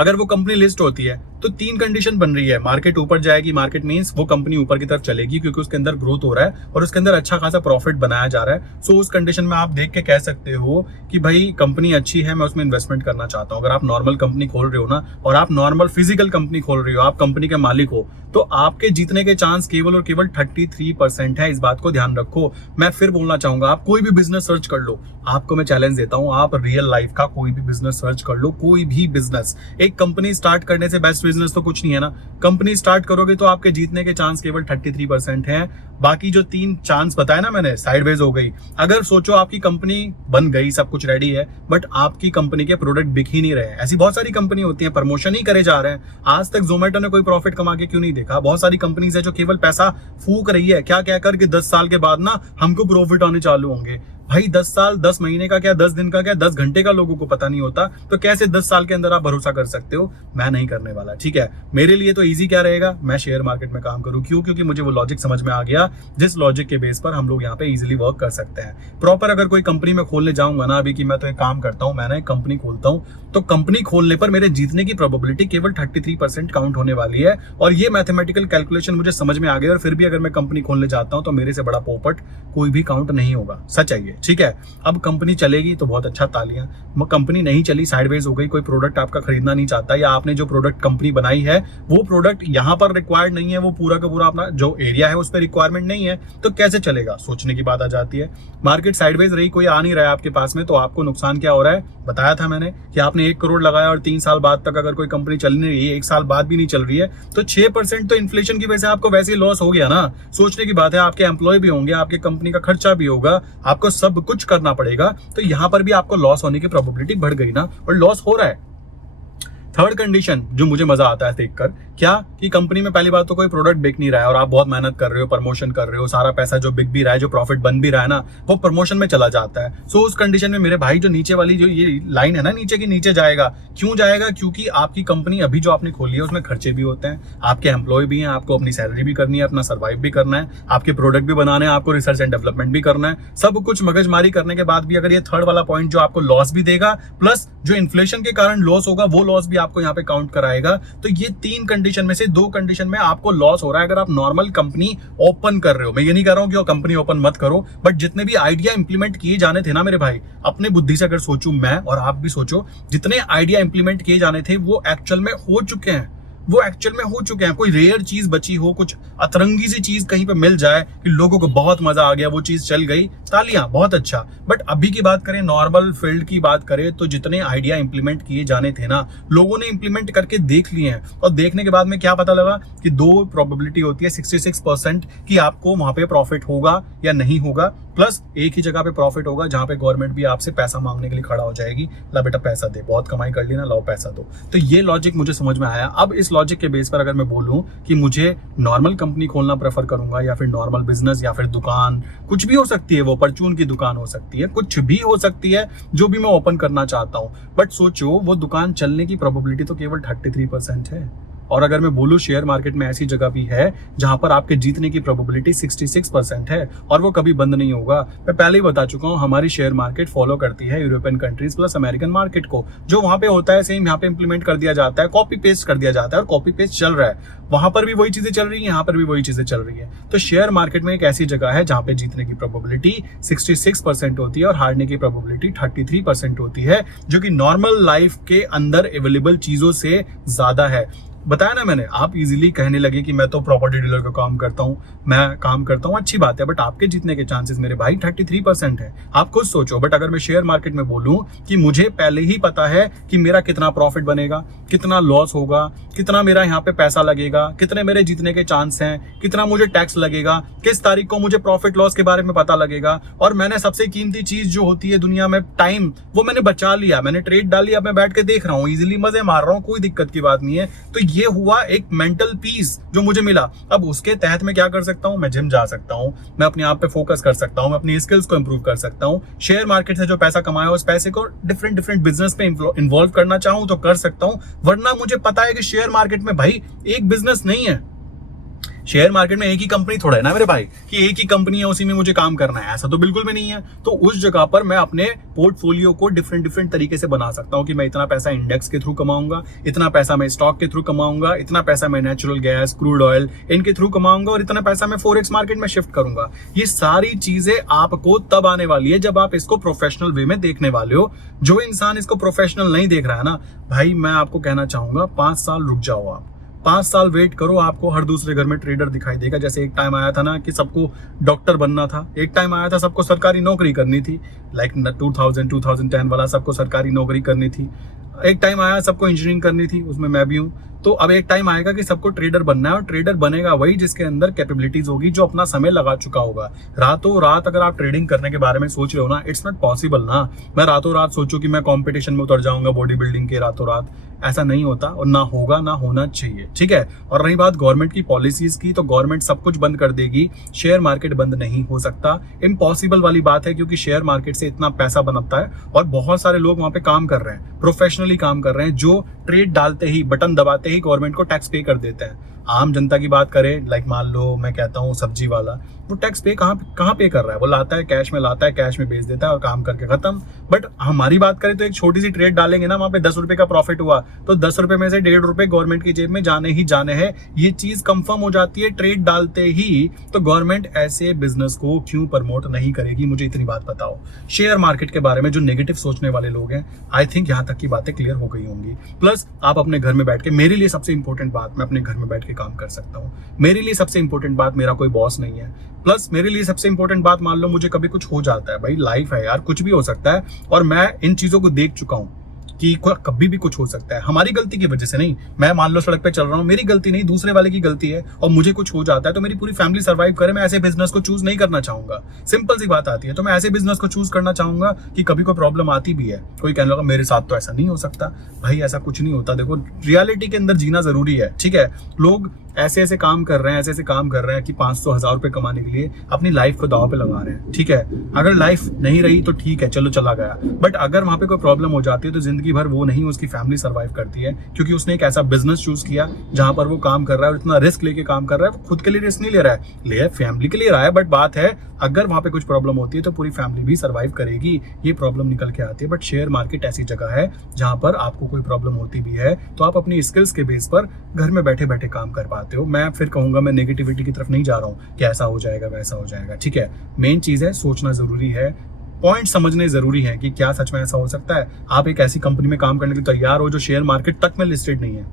अगर वो कंपनी लिस्ट होती है तो 3 कंडीशन बन रही है। मार्केट ऊपर जाएगी, मार्केट मींस वो कंपनी ऊपर की तरफ चलेगी क्योंकि उसके अंदर ग्रोथ हो रहा है और उसके अंदर अच्छा खासा प्रॉफिट बनाया जा रहा है। सो उस कंडीशन में आप देख के कह सकते हो कि भाई कंपनी अच्छी है, मैं उसमें इन्वेस्टमेंट करना चाहता हूं। अगर आप नॉर्मल कंपनी खोल रहे हो ना, और आप नॉर्मल फिजिकल कंपनी खोल रहे हो, आप कंपनी के मालिक हो, तो आपके जीतने के चांस केवल और केवल 33% है। इस बात को ध्यान रखो। मैं फिर बोलना चाहूंगा, आप कोई भी बिजनेस सर्च कर लो, आपको मैं चैलेंज देता हूं, आप रियल लाइफ का कोई भी बिजनेस सर्च कर लो, कोई भी बिजनेस। एक कंपनी स्टार्ट करने से बेस्ट बिजनेस तो कुछ नहीं है ना। कंपनी स्टार्ट करोगे तो आपके जीतने के चांस केवल 33% हैं। बाकी जो 3 चांस बताए ना मैंने, साइडवेज हो गई। अगर सोचो आपकी कंपनी बन गई, सब कुछ रेडी है, बट आपकी कंपनी के प्रोडक्ट बिक ही नहीं रहे। ऐसी बहुत सारी कंपनी होती है, प्रमोशन ही करे जा रहे हैं। आज तक जोमेटो ने कोई प्रॉफिट कमा के क्यों नहीं देखा? बहुत सारी कंपनीज है जो केवल पैसा फूक रही है, क्या कहकर कि 10 साल के बाद ना हमको प्रॉफिट आने चालू होंगे। भाई 10 साल, 10 महीने का क्या, 10 दिन का क्या, 10 घंटे का लोगों को पता नहीं होता, तो कैसे 10 साल के अंदर आप भरोसा कर सकते हो? मैं नहीं करने वाला, ठीक है। मेरे लिए तो इजी क्या रहेगा, मैं शेयर मार्केट में काम करूं। क्यों? क्योंकि मुझे वो लॉजिक समझ में आ गया जिस लॉजिक के बेस पर हम लोग यहाँ पे इजीली वर्क कर सकते हैं। प्रॉपर अगर कोई कंपनी में खोलने जाऊंगा ना, अभी कि मैं तो एक काम करता हूँ, मैं ना एक कंपनी खोलता हूँ, तो कंपनी खोलने पर मेरे जीतने की प्रोबेबिलिटी केवल 33% काउंट होने वाली है। और ये मैथमेटिकल कैलकुलेशन मुझे समझ में आ गया। और फिर भी अगर मैं कंपनी खोलने जाता हूँ तो मेरे से बड़ा पोपट कोई भी काउंट नहीं होगा। सच है ये, ठीक है। अब कंपनी चलेगी तो बहुत अच्छा, तालियां। कंपनी नहीं चली, साइडवेज हो गई, कोई प्रोडक्ट आपका खरीदना नहीं चाहता, या आपने जो प्रोडक्ट कंपनी बनाई है वो प्रोडक्ट यहाँ पर रिक्वायर्ड नहीं है, वो पूरा का पूरा अपना जो एरिया है उस पर रिक्वायरमेंट नहीं है, तो कैसे चलेगा? सोचने की बात आ जाती है। मार्केट साइडवेज रही, कोई आ नहीं रहा है आपके पास में, तो आपको नुकसान क्या हो रहा है? बताया था मैंने कि आपने 1 करोड़ लगाया और 3 साल बाद तक अगर कोई कंपनी चल नहीं रही है, 1 साल बाद भी नहीं चल रही है, तो 6% तो इन्फ्लेशन की वजह से आपको वैसे ही लॉस हो गया ना। सोचने की बात है, आपके एम्प्लॉय भी होंगे, आपके कंपनी का खर्चा भी होगा, आपको सब कुछ करना पड़ेगा, तो यहां पर भी आपको लॉस होने की प्रोबेबिलिटी बढ़ गई ना, और लॉस हो रहा है। थर्ड कंडीशन जो मुझे मजा आता है देखकर, क्या कि कंपनी में पहली बात तो कोई प्रोडक्ट बिक नहीं रहा है और आप बहुत मेहनत कर रहे हो, प्रमोशन कर रहे हो, सारा पैसा जो बिक भी रहा है, जो प्रॉफिट बन भी रहा है ना, वो प्रमोशन में चला जाता है। सो उस कंडीशन में मेरे भाई जो नीचे वाली जो ये लाइन है ना, नीचे की नीचे जाएगा। क्यों जाएगा? क्योंकि आपकी कंपनी अभी जो आपने खोली है उसमें खर्चे भी होते हैं, आपके एम्प्लॉय भी हैं, आपको अपनी सैलरी भी करनी है, अपना सर्वाइव भी करना है, आपके प्रोडक्ट भी बनाने हैं, आपको रिसर्च एंड डेवलपमेंट भी करना है। सब कुछ मगजमारी करने के बाद भी अगर ये थर्ड वाला पॉइंट जो आपको लॉस भी देगा, प्लस जो इन्फ्लेशन के कारण लॉस होगा, वो लॉस भी आपको यहाँ पे काउंट कराएगा, तो ये 3 कंडीशन में से 2 कंडीशन में आपको लॉस हो रहा है। अगर आप नॉर्मल कंपनी ओपन कर रहे हो, मैं ये नहीं कह रहा हूं कि कंपनी ओपन मत करो, बट जितने भी आइडिया इंप्लीमेंट किए जाने थे ना मेरे भाई, अपने बुद्धि से अगर सोचूं मैं और आप भी सोचो, जितने आइडिया इंप्लीमेंट किए जाने थे वो एक्चुअल में हो चुके हैं, कोई रेयर चीज बची हो, कुछ अतरंगी सी चीज कहीं पे मिल जाए कि लोगों को बहुत मजा आ गया, वो चीज चल गई, तालियां, बहुत अच्छा। बट अभी की बात करें, नॉर्मल फील्ड की बात करें, तो जितने आइडिया इंप्लीमेंट किए जाने थे ना, लोगों ने इंप्लीमेंट करके देख लिए हैं, और देखने के बाद में क्या पता लगा कि 2 प्रोबेबिलिटी होती है 66% कि आपको वहां पे प्रॉफिट होगा या नहीं होगा, प्लस एक ही जगह पे प्रॉफिट होगा जहां पे गवर्नमेंट भी आपसे पैसा मांगने के लिए खड़ा हो जाएगी, ला बेटा पैसा दे, बहुत कमाई कर ली ना, लाओ पैसा दो। तो ये लॉजिक मुझे समझ में आया। अब इस लॉजिक के बेस पर अगर मैं बोलूं कि मुझे नॉर्मल कंपनी खोलना प्रेफर करूंगा या फिर नॉर्मल बिजनेस या फिर दुकान, कुछ भी हो सकती है, वो परचून की दुकान हो सकती है, कुछ भी हो सकती है जो भी मैं ओपन करना चाहता हूं, बट सोचो वो दुकान चलने की प्रोबेबिलिटी तो केवल 33% है। और अगर मैं बोलूं शेयर मार्केट में ऐसी जगह भी है जहां पर आपके जीतने की प्रोबेबिलिटी 66% है और वो कभी बंद नहीं होगा। मैं पहले ही बता चुका हूं, हमारी शेयर मार्केट फॉलो करती है European countries plus American market को। जो वहां पे होता है सेम यहाँ पे इंप्लीमेंट कर दिया जाता है, कॉपी पेस्ट कर दिया जाता है, और कॉपी पेस्ट चल रहा है। वहां पर भी वही चीजें चल रही है, यहाँ पर भी वही चीजें चल रही है। तो शेयर मार्केट में एक ऐसी जगह है जहां पे जीतने की प्रोबेबिलिटी 66% होती है और हारने की प्रोबेबिलिटी 33% होती है, जो कि नॉर्मल लाइफ के अंदर अवेलेबल चीजों से ज्यादा है। बताया ना मैंने, आप इजीली कहने लगे कि मैं तो प्रॉपर्टी डीलर का काम करता हूं, मैं काम करता हूं, अच्छी बात है, बट आपके जीतने के चांसेस मेरे भाई 33% है। आप खुद सोचो। बट अगर मैं शेयर मार्केट में बोलूं कि मुझे पहले ही पता है कि मेरा कितना प्रॉफिट बनेगा, कितना लॉस होगा, कितना मेरा यहाँ पे पैसा लगेगा, कितने मेरे जीतने के चांस हैं, कितना मुझे टैक्स लगेगा, किस तारीख को मुझे प्रॉफिट लॉस के बारे में पता लगेगा, और मैंने सबसे कीमती चीज जो होती है दुनिया में, टाइम, वो मैंने बचा लिया, मैंने ट्रेड डाली, अब मैं बैठ के देख रहा हूँ, इजिली मजे मार रहा हूँ, कोई दिक्कत की बात नहीं है। तो ये हुआ एक मेंटल पीस जो मुझे मिला। अब उसके तहत मैं क्या कर सकता हूँ, मैं जिम जा सकता हूँ, मैं अपने आप पे फोकस कर सकता हूँ, मैं अपनी स्किल्स को इंप्रूव कर सकता हूँ, शेयर मार्केट से जो पैसा कमाया उस पैसे को डिफरेंट डिफरेंट बिजनेस पे इन्वॉल्व करना चाहूँ तो कर सकता हूँ। वरना मुझे पता है कि शेयर मार्केट में भाई एक बिजनेस नहीं है, शेयर मार्केट में एक ही कंपनी थोड़ा है ना मेरे भाई कि एक ही कंपनी है उसी में मुझे काम करना है, ऐसा तो बिल्कुल भी नहीं है। तो उस जगह पर मैं अपने पोर्टफोलियो को डिफरेंट डिफरेंट तरीके से बना सकता हूं कि मैं इतना पैसा इंडेक्स के थ्रू कमाऊंगा, इतना पैसा मैं स्टॉक के थ्रू कमाऊंगा, इतना पैसा मैं नेचुरल गैस, क्रूड ऑयल इनके थ्रू कमाऊंगा और इतना पैसा मैं फॉरेक्स मार्केट में शिफ्ट करूंगा। ये सारी चीजें आपको तब आने वाली है जब आप इसको प्रोफेशनल वे में देखने वाले हो। जो इंसान इसको प्रोफेशनल नहीं देख रहा है ना भाई, मैं आपको कहना चाहूंगा 5 साल रुक जाओ, आप 5 साल वेट करो, आपको हर दूसरे घर में ट्रेडर दिखाई देगा। जैसे एक टाइम आया था ना कि सबको डॉक्टर बनना था, एक टाइम आया था सबको सरकारी नौकरी करनी थी, लाइक 2010 वाला सबको सरकारी नौकरी करनी थी। एक टाइम आया सबको इंजीनियरिंग करनी थी, उसमें मैं भी हूँ। तो अब एक टाइम आएगा कि सबको ट्रेडर बनना है, और ट्रेडर बनेगा वही जिसके अंदर कैपेबिलिटीज होगी, जो अपना समय लगा चुका होगा। रातों रात अगर आप ट्रेडिंग करने के बारे में सोच रहे हो ना, इट्स नॉट पॉसिबल ना। मैं रातों रात सोचूं कि मैं कंपटीशन में उतर जाऊंगा बॉडी बिल्डिंग के रातों रात, ऐसा नहीं होता और ना होगा, ना होना चाहिए, ठीक है। और रही बात गवर्नमेंट की पॉलिसीज की, तो गवर्नमेंट सब कुछ बंद कर देगी, शेयर मार्केट बंद नहीं हो सकता, इम्पॉसिबल वाली बात है, क्योंकि शेयर मार्केट से इतना पैसा बनता है और बहुत सारे लोग वहां पे काम कर रहे हैं, प्रोफेशनली काम कर रहे हैं, जो ट्रेड डालते ही, बटन दबाते ही गवर्नमेंट को टैक्स पे कर देते हैं। आम जनता की बात करें, लाइक मान लो मैं कहता हूँ सब्जी वाला, वो टैक्स पे कहाँ पे कर रहा है, वो लाता है कैश में, लाता है कैश में बेच देता है और काम करके खत्म। बट हमारी बात करें तो एक छोटी सी ट्रेड डालेंगे ना, वहां पे 10 रुपए का प्रॉफिट हुआ तो 10 रुपए में से 1.5 रुपए गवर्नमेंट की जेब में जाने ही जाने हैं। ये चीज कंफर्म हो जाती है ट्रेड डालते ही। तो गवर्नमेंट ऐसे बिजनेस को क्यों प्रमोट नहीं करेगी, मुझे इतनी बात बताओ। शेयर मार्केट के बारे में जो नेगेटिव सोचने वाले लोग हैं, आई थिंक यहाँ तक की बातें क्लियर हो गई होंगी। प्लस आप अपने घर में बैठ के, मेरे लिए सबसे इंपॉर्टेंट बात, मैं अपने घर में बैठ के काम कर सकता हूँ। मेरे लिए सबसे इंपॉर्टेंट बात, मेरा कोई बॉस नहीं है। प्लस मेरे लिए सबसे इंपॉर्टेंट बात, मान लो मुझे कभी कुछ हो जाता है, भाई लाइफ है यार, कुछ भी हो सकता है, और मैं इन चीजों को देख चुका हूं कि कभी भी कुछ हो सकता है, हमारी गलती की वजह से नहीं। मैं मान लो सड़क पे चल रहा हूँ, मेरी गलती नहीं, दूसरे वाले की गलती है, और मुझे कुछ हो जाता है तो मेरी पूरी फैमिली सर्वाइव करे, मैं ऐसे बिजनेस को चूज नहीं करना चाहूंगा। सिंपल सी बात आती है, तो मैं ऐसे बिजनेस को चूज करना चाहूंगा कि कभी कोई प्रॉब्लम आती भी है, कोई कहने लगा मेरे साथ तो ऐसा नहीं हो सकता, भाई ऐसा कुछ नहीं होता। देखो रियलिटी के अंदर जीना जरूरी है, ठीक है। लोग ऐसे ऐसे काम कर रहे हैं, ऐसे ऐसे काम कर रहे हैं कि 500-1000 रुपए कमाने के लिए अपनी लाइफ को दांव पे लगा रहे हैं, ठीक है। अगर लाइफ नहीं रही तो ठीक है, चलो चला गया, बट अगर वहां पे कोई प्रॉब्लम हो जाती है तो जिंदगी भर वो नहीं, उसकी फैमिली सर्वाइव करती है, क्योंकि उसने एक ऐसा बिजनेस चूज किया जहां पर वो काम कर रहा है और इतना रिस्क लेके काम कर रहा है। वो खुद के लिए रिस्क नहीं ले रहा है, ले फैमिली के लिए रहा है, बट बात है अगर वहां पे कुछ प्रॉब्लम होती है तो पूरी फैमिली भी सर्वाइव करेगी, ये प्रॉब्लम निकल के आती है। बट शेयर मार्केट ऐसी जगह है जहां पर आपको कोई प्रॉब्लम होती भी है तो आप अपनी स्किल्स के बेस पर घर में बैठे बैठे काम कर पाते हो। मैं फिर कहूंगा, मैं नेगेटिविटी की तरफ नहीं जा रहा हूं कि ऐसा हो जाएगा वैसा हो जाएगा, ठीक है। मेन चीज है सोचना जरूरी है, पॉइंट समझने जरूरी है कि क्या सच में ऐसा हो सकता है। आप एक ऐसी कंपनी में काम करने के लिए तैयार हो जो शेयर मार्केट तक में लिस्टेड नहीं है,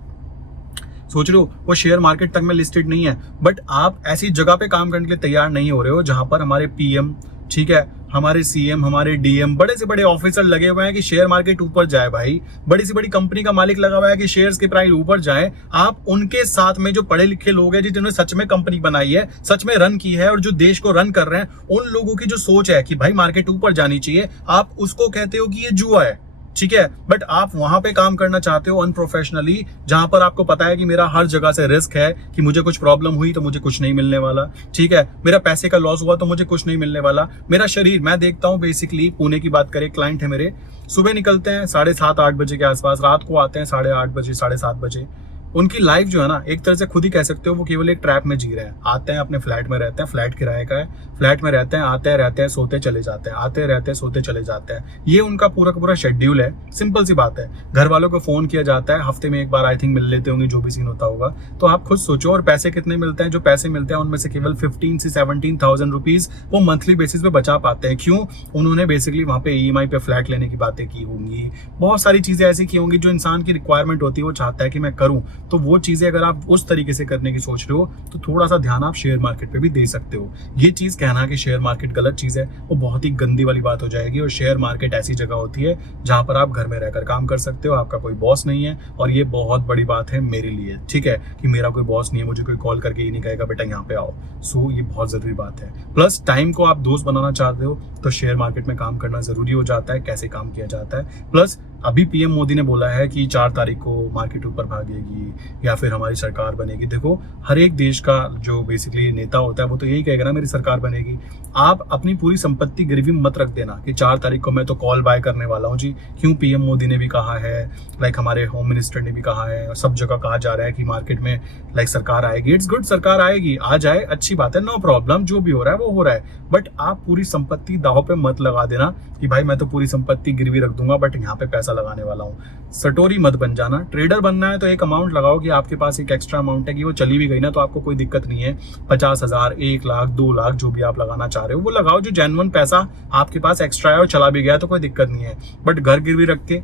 सोच रहे हो वो शेयर मार्केट तक में लिस्टेड नहीं है, बट आप ऐसी जगह पे काम करने के लिए तैयार नहीं हो रहे हो जहां पर हमारे पीएम, ठीक है, हमारे सीएम, हमारे डीएम, बड़े से बड़े ऑफिसर लगे हुए हैं कि शेयर मार्केट ऊपर जाए। भाई बड़ी से बड़ी कंपनी का मालिक लगा हुआ है कि शेयर्स की प्राइस ऊपर जाए। आप उनके साथ में जो पढ़े लिखे लोग हैं जिन्होंने सच में कंपनी बनाई है, सच में रन की है और जो देश को रन कर रहे हैं, उन लोगों की जो सोच है कि भाई मार्केट ऊपर जानी चाहिए, आप उसको कहते हो कि ये जुआ है, ठीक है। बट आप वहां पे काम करना चाहते हो अनप्रोफेशनली, जहां पर आपको पता है कि मेरा हर जगह से रिस्क है, कि मुझे कुछ प्रॉब्लम हुई तो मुझे कुछ नहीं मिलने वाला, ठीक है। मेरा पैसे का लॉस हुआ तो मुझे कुछ नहीं मिलने वाला। मेरा शरीर, मैं देखता हूं बेसिकली, पुणे की बात करें, क्लाइंट है मेरे, सुबह निकलते हैं 7:30-8 बजे के आसपास, रात को आते हैं 8:30 बजे, 7:30 बजे। उनकी लाइफ जो है ना, एक तरह से खुद ही कह सकते हो वो केवल एक ट्रैप में जी रहे हैं। आते हैं अपने फ्लैट में रहते हैं, फ्लैट किराए का है, फ्लैट में रहते हैं, आते हैं रहते हैं, सोते चले जाते हैं, आते रहते हैं, सोते चले जाते हैं। ये उनका पूरा का पूरा शेड्यूल है। सिंपल सी बात है, घर वालों को फोन किया जाता है, हफ्ते में एक बार आई थिंक मिल लेते होंगे, जो भी सीन होता होगा। तो आप खुद सोचो, और पैसे कितने मिलते हैं, जो पैसे मिलते हैं उनमें से केवल 15 से 17,000 रुपीज वो मंथली बेसिस पे बचा पाते हैं। क्यों? उन्होंने बेसिकली वहां पे ईएमआई पे फ्लैट लेने की बातें की होंगी, बहुत सारी चीजें ऐसी की होंगी जो इंसान की रिक्वायरमेंट होती है, वो चाहता है कि मैं करूं। तो वो चीजें अगर आप उस तरीके से करने की सोच रहे हो तो थोड़ा सा ध्यान आप शेयर मार्केट पे भी दे सकते हो। ये चीज कहना कि शेयर मार्केट गलत चीज है, वो बहुत ही गंदी वाली बात हो जाएगी। और शेयर मार्केट ऐसी जगह होती है जहां पर आप घर में रहकर काम कर सकते हो, आपका कोई बॉस नहीं है। और ये बहुत बड़ी बात है मेरे लिए, ठीक है, कि मेरा कोई बॉस नहीं है, मुझे कोई कॉल करके ये नहीं कहेगा बेटा यहाँ पे आओ। सो ये बहुत जरूरी बात है। प्लस टाइम को आप दोस्त बनाना चाहते हो तो शेयर मार्केट में काम करना जरूरी हो जाता है, कैसे काम किया जाता है। प्लस अभी पीएम मोदी ने बोला है कि 4 तारीख को मार्केट ऊपर भागेगी या फिर हमारी सरकार बनेगी। देखो, हर एक देश का जो बेसिकली नेता होता है वो तो यही कहेगा ना मेरी सरकार बनेगी। आप अपनी पूरी संपत्ति गिरवी मत रख देना कि 4 तारीख को मैं तो कॉल बाय करने वाला हूँ जी। क्यों, पीएम मोदी ने भी कहा है, लाइक हमारे होम मिनिस्टर ने भी कहा है, सब जगह कहा जा रहा है कि मार्केट में लाइक सरकार आएगी। इट्स गुड, सरकार आएगी, आ जाए, अच्छी बात है, नो प्रॉब्लम, जो भी हो रहा है वो हो रहा है। बट आप पूरी संपत्ति दांव पे मत लगा देना कि भाई मैं तो पूरी संपत्ति गिरवी रख दूंगा बट यहाँ पे पैसा लगाने वाला हूँ। सटोरी मत बन जाना। ट्रेडर बनना है तो एक अमाउंट लगाओ कि आपके पास एक एक्स्ट्रा अमाउंट है कि वो चली भी गई ना तो आपको कोई दिक्कत नहीं है। 50,000, 1 लाख, 2 लाख जो भी आप लगाना चाह रहे हो वो लगाओ, जो जेन्युइन पैसा आपके पास एक्स्ट्रा है और चला भी गया तो कोई दिक्कत नहीं है। बट घर गिरवी रख के,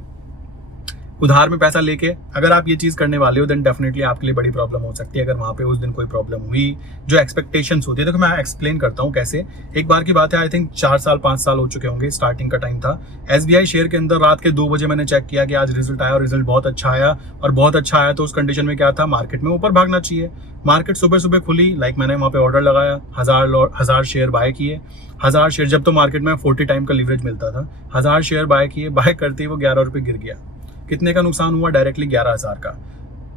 उधार में पैसा लेके अगर आप ये चीज करने वाले हो देन डेफिनेटली आपके लिए बड़ी प्रॉब्लम हो सकती है। अगर वहां पे उस दिन कोई प्रॉब्लम हुई, जो एक्सपेक्टेशंस होती है, देखो मैं एक्सप्लेन करता हूँ कैसे। एक बार की बात है, आई थिंक 4 साल 5 साल हो चुके होंगे, स्टार्टिंग का टाइम था। एसबीआई शेयर के अंदर रात के 2 बजे मैंने चेक किया कि आज रिजल्ट आया और रिजल्ट बहुत अच्छा आया, और बहुत अच्छा आया तो उस कंडीशन में क्या था, मार्केट में ऊपर भागना चाहिए। मार्केट सुबह सुबह खुली, लाइक मैंने वहां पे ऑर्डर लगाया, 1000 शेयर बाय किए। 1000 शेयर, जब तो मार्केट में 40 टाइम का लीवरेज मिलता था, 1000 शेयर बाय किए। बाय करते ही वो 11 रुपए गिर गया। कितने का नुकसान हुआ? डायरेक्टली 11,000 का।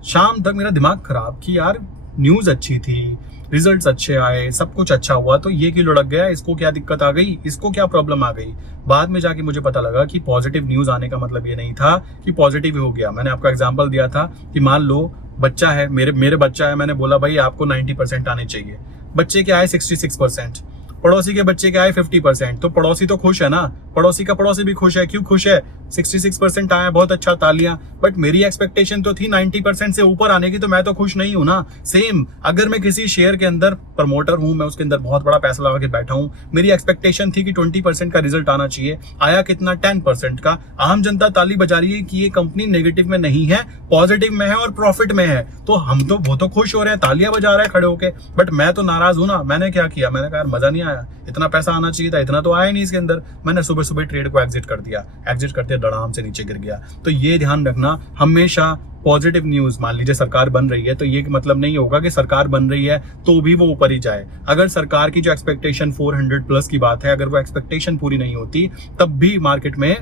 शाम तक मेरा दिमाग खराब कि यार न्यूज अच्छी थी, रिजल्ट्स अच्छे आए, सब कुछ अच्छा हुआ, तो ये क्यों लुढ़क गया, इसको क्या दिक्कत आ गई, इसको क्या प्रॉब्लम आ गई। बाद में जाके मुझे पता लगा कि पॉजिटिव न्यूज आने का मतलब ये नहीं था कि पॉजिटिव हो गया। मैंने आपको एग्जांपल दिया था कि मान लो बच्चा है, मेरे बच्चा है, मैंने बोला भाई आपको 90% आने चाहिए, बच्चे के आए 66%, पड़ोसी के बच्चे के आए 50%, तो पड़ोसी तो खुश है ना, पड़ोसी का पड़ोसी भी खुश है। क्यों खुश है? 66% आया, बहुत अच्छा, तालियां। बट मेरी एक्सपेक्टेशन तो थी 90% से ऊपर आने की, तो मैं तो खुश नहीं हूं ना। सेम अगर मैं किसी शेयर के अंदर प्रमोटर हूं, मैं उसके अंदर बहुत बड़ा पैसा लगा के बैठा हूं, मेरी एक्सपेक्टेशन थी कि 20% का रिजल्ट आना चाहिए, आया कितना, 10% का। आम जनता ताली बजा रही है कि ये कंपनी नेगेटिव में नहीं है, पॉजिटिव में है और प्रॉफिट में है, तो वो तो खुश हो रहे हैं, तालियां बजा रहे हैं खड़े होके। बट मैं तो नाराज हूं ना। मैंने क्या किया, मैंने कहा यार मजा नहीं आया, इतना पैसा आना चाहिए था, इतना तो आया नहीं इसके अंदर। मैंने सुबह सुबह ट्रेड को एग्जिट कर दिया, एग्जिट करते धड़ाम से नीचे गिर गया। तो ये ध्यान रखना, हमेशा पॉजिटिव न्यूज, मान लीजिए सरकार बन रही है, तो ये मतलब नहीं होगा कि सरकार बन रही है तो भी वो ऊपर ही जाए। अगर सरकार की जो एक्सपेक्टेशन 400 प्लस की बात है, अगर वो एक्सपेक्टेशन पूरी नहीं होती तब भी मार्केट में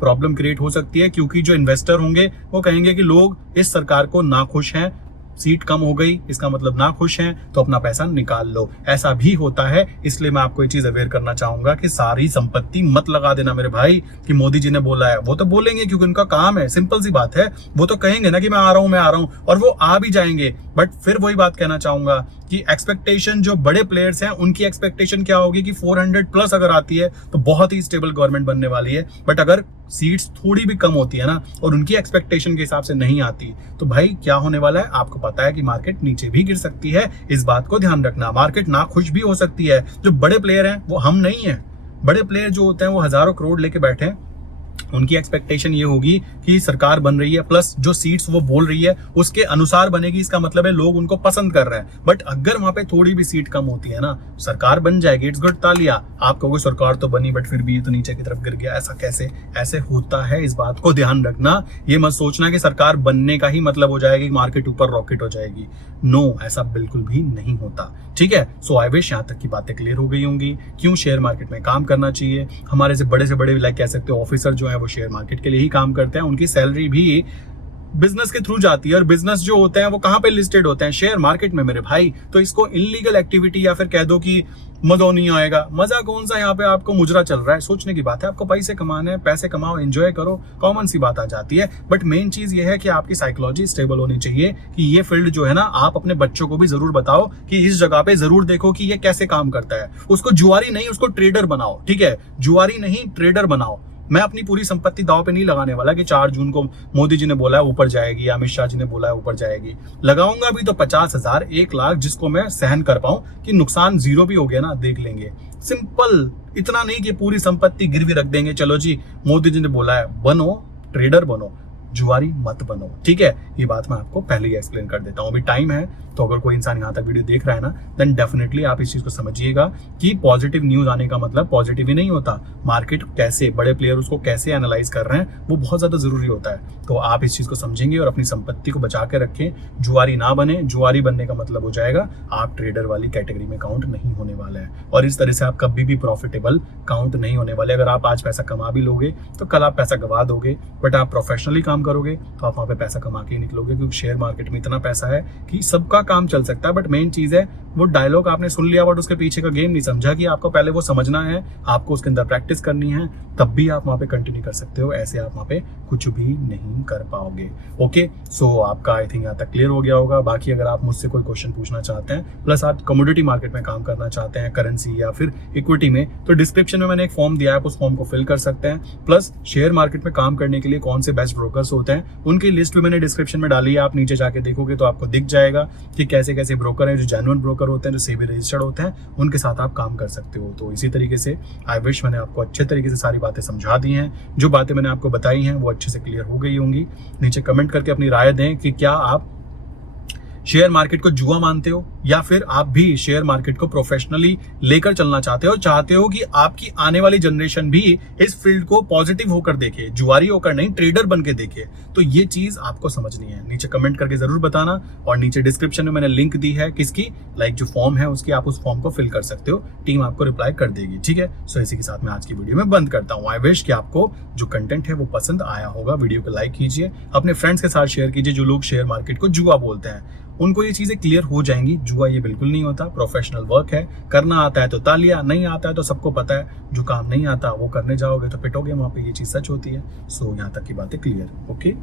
प्रॉब्लम क्रिएट हो सकती है, क्योंकि जो इन्वेस्टर होंगे वो कहेंगे कि लोग इस सरकार को नाखुश हैं, सीट कम हो गई इसका मतलब ना खुश हैं, तो अपना पैसा निकाल लो। ऐसा भी होता है, इसलिए मैं आपको ये चीज अवेयर करना चाहूंगा कि सारी संपत्ति मत लगा देना मेरे भाई कि मोदी जी ने बोला है। वो तो बोलेंगे क्योंकि उनका काम है, सिंपल सी बात है, वो तो कहेंगे ना कि मैं आ रहा हूं, मैं आ रहा हूं, और वो आ भी जाएंगे। बट फिर वही बात कहना चाहूंगा कि एक्सपेक्टेशन, जो बड़े प्लेयर्स हैं उनकी एक्सपेक्टेशन क्या होगी कि 400 प्लस अगर आती है तो बहुत ही स्टेबल गवर्नमेंट बनने वाली है। बट अगर सीट्स थोड़ी भी कम होती है ना और उनकी एक्सपेक्टेशन के हिसाब से नहीं आती, तो भाई क्या होने वाला है आपको पता है कि मार्केट नीचे भी गिर सकती है। इस बात को ध्यान रखना, मार्केट ना खुश भी हो सकती है। जो बड़े प्लेयर हैं वो हम नहीं है, बड़े प्लेयर जो होते हैं वो हजारों करोड़ लेके बैठे हैं, उनकी एक्सपेक्टेशन ये होगी कि सरकार बन रही है, प्लस जो सीट्स वो बोल रही है उसके अनुसार बनेगी, इसका मतलब है लोग उनको पसंद कर रहे हैं। बट अगर वहां पे थोड़ी भी सीट कम होती है ना, सरकार बन जाएगी, इट्स गुड, तालिया। आप कहोगे सरकार तो बनी बट फिर भी ये तो नीचे की तरफ गिर गया, ऐसा कैसे? ऐसे होता है, इस बात को ध्यान रखना। ये मत सोचना कि सरकार बनने का ही मतलब हो जाएगी मार्केट ऊपर रॉकेट हो जाएगी। नो, ऐसा बिल्कुल भी नहीं होता, ठीक है। सो आई विश यहाँ तक की बातें क्लियर हो गई होंगी, क्यों शेयर मार्केट में काम करना चाहिए। हमारे से बड़े लाइक कह सकते हो ऑफिसर जो है वो शेयर मार्केट के लिए ही काम करते हैं, उनकी सैलरी भी बिजनेस के थ्रू जाती है, और बिजनेस जो होते हैं वो कहां पे लिस्टेड होते हैं? शेयर मार्केट में मेरे भाई। तो इसको इलीगल एक्टिविटी या फिर कह दो कि मजा नहीं आएगा, मजा कौन सा, यहाँ पे आपको मुजरा चल रहा है। सोचने की बात है, आपको पैसे कमाने हैं, पैसे कमाओ, एंजॉय करो, कॉमन सी बात आ जाती है। बट मेन चीज ये है कि आपकी साइकोलॉजी स्टेबल होनी चाहिए कि ये फील्ड जो है ना, आप अपने बच्चों को भी जरूर बताओ कि इस जगह पे जरूर देखो कि ये कैसे काम करता है। उसको जुआरी नहीं, उसको ट्रेडर बनाओ, ठीक है, जुआरी नहीं ट्रेडर बनाओ। मैं अपनी पूरी संपत्ति दांव पे नहीं लगाने वाला कि 4 जून को मोदी जी ने बोला है ऊपर जाएगी, अमित शाह जी ने बोला है ऊपर जाएगी। लगाऊंगा भी तो 50,000, 1 लाख, जिसको मैं सहन कर पाऊं कि नुकसान 0 भी हो गया ना, देख लेंगे। सिंपल, इतना नहीं कि पूरी संपत्ति गिरवी रख देंगे। चलो जी मोदी जी ने बोला है, बनो ट्रेडर बनो, जुआरी मत बनो, ठीक है। ये बात मैं आपको पहले ही एक्सप्लेन कर देता हूँ। अभी टाइम है, तो अगर कोई इंसान यहाँ तक वीडियो देख रहा है ना, देन डेफिनेटली आप इस चीज को समझिएगा कि पॉजिटिव न्यूज आने का मतलब पॉजिटिव ही नहीं होता। मार्केट कैसे, बड़े प्लेयर उसको कैसे एनालाइज कर रहे हैं, वो बहुत ज्यादा जरूरी होता है। तो आप इस चीज को समझेंगे और अपनी संपत्ति को बचा के रखें, जुआरी ना बने। जुआरी बनने का मतलब हो जाएगा आप ट्रेडर वाली कैटेगरी में काउंट नहीं होने वाले हैं, और इस तरह से आप कभी भी प्रॉफिटेबल काउंट नहीं होने वाले। अगर आप आज पैसा कमा भी लोगे तो कल आप पैसा गवा दोगे, बट आप प्रोफेशनली काम करोगे तो आप वहां पे पैसा कमा के ही निकलोगे, क्योंकि शेयर मार्केट में इतना पैसा है कि सबका काम चल सकता है। बट मेन चीज है, वो डायलॉग आपने सुन लिया बट उसके पीछे का गेम नहीं समझा कि आपको पहले वो समझना है, आपको उसके अंदर प्रैक्टिस करनी है, तब भी आप वहां पे कंटिन्यू कर सकते हो। ऐसे आप वहां पे कुछ भी नहीं कर पाओगे। ओके, सो आपका आई थिंक यहाँ तक क्लियर हो गया होगा। बाकी अगर आप मुझसे कोई क्वेश्चन पूछना चाहते हैं, प्लस आप कमोडिटी मार्केट में काम करना चाहते हैं, करेंसी या फिर इक्विटी में, तो डिस्क्रिप्शन में मैंने एक फॉर्म दिया है, आप उस फॉर्म को फिल कर सकते हैं। प्लस शेयर मार्केट में काम करने के लिए कौन से बेस्ट ब्रोकर्स होते हैं, उनकी लिस्ट भी मैंने डिस्क्रिप्शन में डाली है। आप नीचे जाके देखोगे तो आपको दिख जाएगा कि कैसे कैसे ब्रोकर हैं, जो जेन्युइन ब्रोकर होते हैं, जो सेबी रजिस्टर्ड होते हैं, उनके साथ आप काम कर सकते हो। तो इसी तरीके से आई विश मैंने आपको अच्छे तरीके से सारी बातें समझा दी हैं। जो बातें मैंने आपको बताई हैं वो अच्छे से क्लियर हो गई होंगी। नीचे कमेंट करके अपनी राय दें कि क्या आप शेयर मार्केट को जुआ मानते हो, या फिर आप भी शेयर मार्केट को प्रोफेशनली लेकर चलना चाहते हो, चाहते हो कि आपकी आने वाली जनरेशन भी इस फील्ड को पॉजिटिव होकर देखे, जुआरी होकर नहीं, ट्रेडर बन के देखे। तो ये चीज आपको समझनी है। नीचे कमेंट करके जरूर बताना, और नीचे डिस्क्रिप्शन में मैंने लिंक दी है किसकी, लाइक जो फॉर्म है उसकी, आप उस फॉर्म को फिल कर सकते हो, टीम आपको रिप्लाई कर देगी, ठीक है। सो इसी के साथ मैं आज की वीडियो में बंद करता हूँ। आई विश कि आपको जो कंटेंट है वो पसंद आया होगा। वीडियो को लाइक कीजिए, अपने फ्रेंड्स के साथ शेयर कीजिए जो लोग शेयर मार्केट को जुआ बोलते हैं, उनको ये चीजें क्लियर हो जाएंगी। जुआ ये बिल्कुल नहीं होता, प्रोफेशनल वर्क है। करना आता है तो तालियां, नहीं आता है तो सबको पता है। जो काम नहीं आता वो करने जाओगे तो पिटोगे वहां पे, ये चीज सच होती है। सो यहाँ तक की बातें क्लियर। ओके।